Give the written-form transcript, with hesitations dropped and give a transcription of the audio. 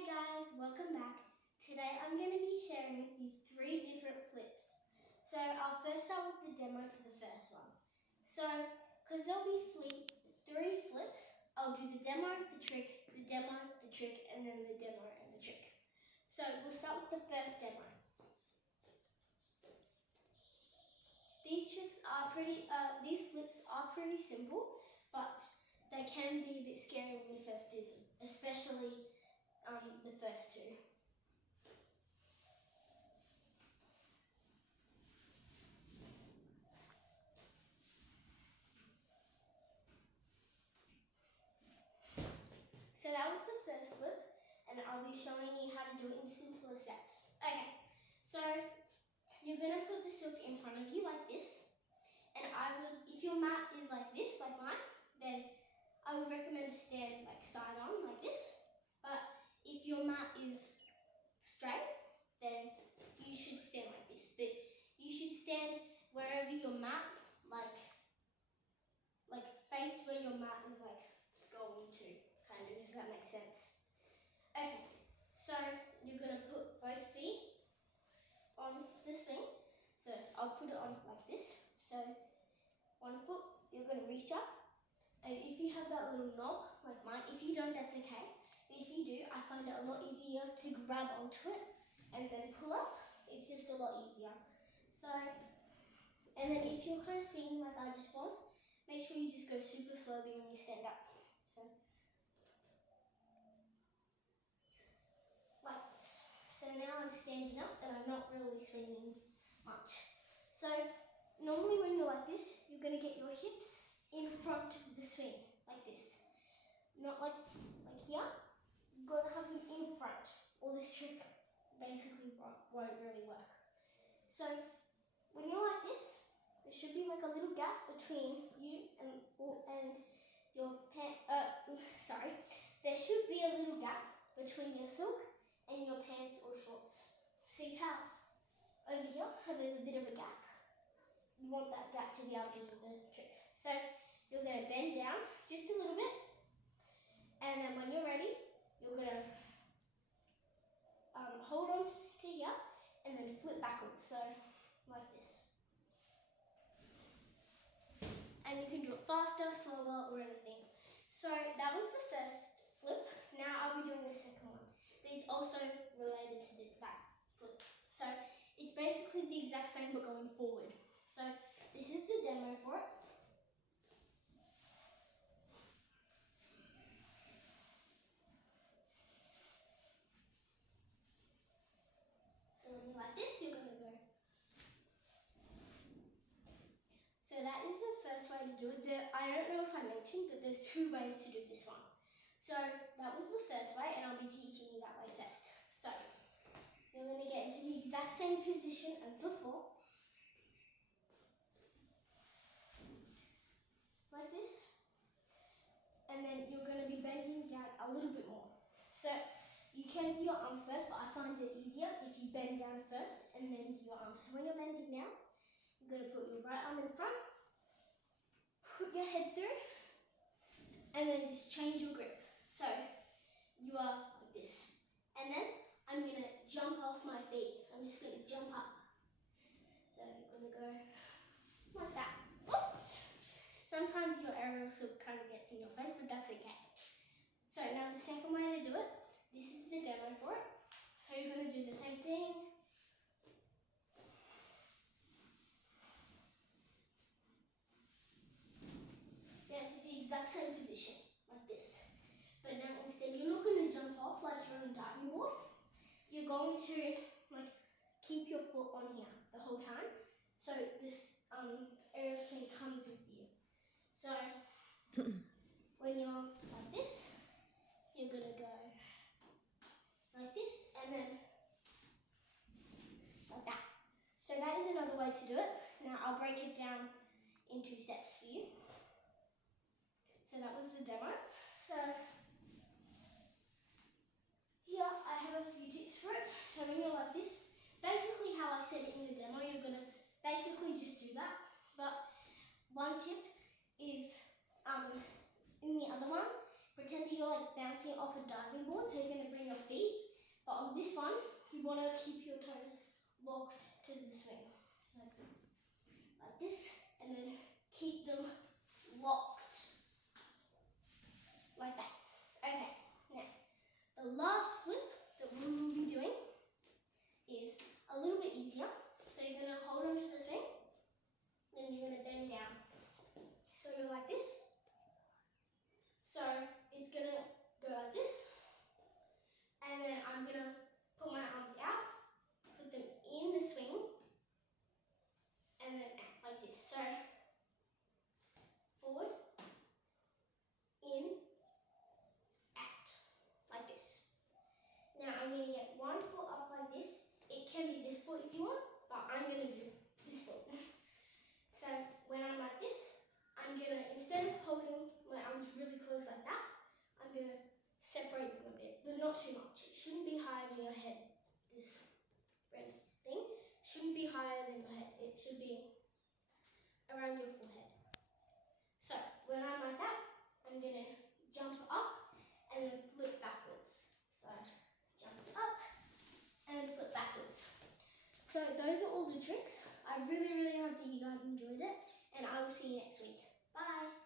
Hey guys, welcome back. Today I'm going to be sharing with you 3 different flips. So I'll first start with the demo for the first one. So, because there'll be 3 flips, I'll do the demo, the trick, and then the demo and the trick. So we'll start with the first demo. These flips are pretty simple, but they can be a bit scary when you first do them, especially the first 2. So that was the first flip, and I'll be showing you how to do it in simpler steps. Okay, so you're going to put the silk in front of you like this, and if your mat is like this, like mine, then I would recommend to stand like side on, like this. But if your mat is straight, then you should stand like this. But you should stand wherever your mat, like face where your mat is like going to, kind of, if that makes sense. Okay, so you're going to put both feet on the swing. So I'll put it on like this. So one foot, you're going to reach up. And if you have that little knob, like mine, if you don't, that's okay. But if you do, I find it a lot easier to grab onto it and then pull up. It's just a lot easier. So, and then if you're kind of swinging like I just was, make sure you just go super slowly when you stand up. So, like this. So now I'm standing up and I'm not really swinging much. So normally when you're like this, you're going to get your hips in front of the swing, like this. Not like here. You've got to have them in front, or this trick basically won't really work. So when you're like this, there should be like a little gap between you and your sorry. There should be a little gap between your silk and your pants or shorts. See how over here there's a bit of a gap? You want that gap to be able to do the trick. So you're going to bend down just a little bit, and then when you're ready, you're going to hold on to here and then flip backwards, so like this. And you can do it faster, slower, or anything. So that was the first flip. Now I'll be doing the second one. These also related to that flip. So it's basically the exact same but going forward. So this is the demo for it. So when you're like this, you're going to go. So that is the first way to do it. I don't know if I mentioned, but there's 2 ways to do this one. So that was the first way, and I'll be teaching you that way first. So you're going to get into the exact same position as before. Like this. And then you're going to be bending down a little bit more. So you can do your arms first, but I find it easier if you bend down first and then do your arms. So when you're bending down, you're going to put your right arm in front, put your head through, and then just change your grip. So you are like this. And then I'm going to jump off my feet. I'm just going to jump up. So you're going to go like that. Sometimes your aerial silk kind of gets in your face, but that's okay. So now the second way to do it, this is the demo for it. So you're going to do the same thing. Get into the exact same position, like this. But now instead, you're not going to jump off like you're on a diving board. You're going to keep your foot on here the whole time. So this aerial swing comes with you. So when you're like this, you're going to go like this and then like that. So that is another way to do it. Now I'll break it down in 2 steps for you. So that was the demo. So here I have a few tips for it. So when you're like this, basically how I said it in the demo, you're going to basically just do that. But one tip is in the other one, pretend that you're like bouncing off a diving board, so you're going to bring your feet. But on this one, you want to keep your toes locked to the swing. So like this, and then keep them locked. Like that. Okay, now the last flip that we will be doing is a little bit easier. So you're going to hold on to the swing, then you're going to bend down. So you're like this. So it's going to go like this. And then I'm going to put my arms out, put them in the swing, and then out like this. So forward, in, out, like this. Now I'm going to get one foot up like this. It can be this foot if you want, but I'm going to do this foot. So when I'm like this, I'm going to, instead of holding my arms really close like that, I'm going to separate them a bit, but not too much. It shouldn't be higher than your head. This red thing shouldn't be higher than your head. It should be around your forehead. So when I'm like that, I'm going to jump up and then flip backwards. So jump up and flip backwards. So those are all the tricks. I really hope that you guys enjoyed it, and I will see you next week. Bye!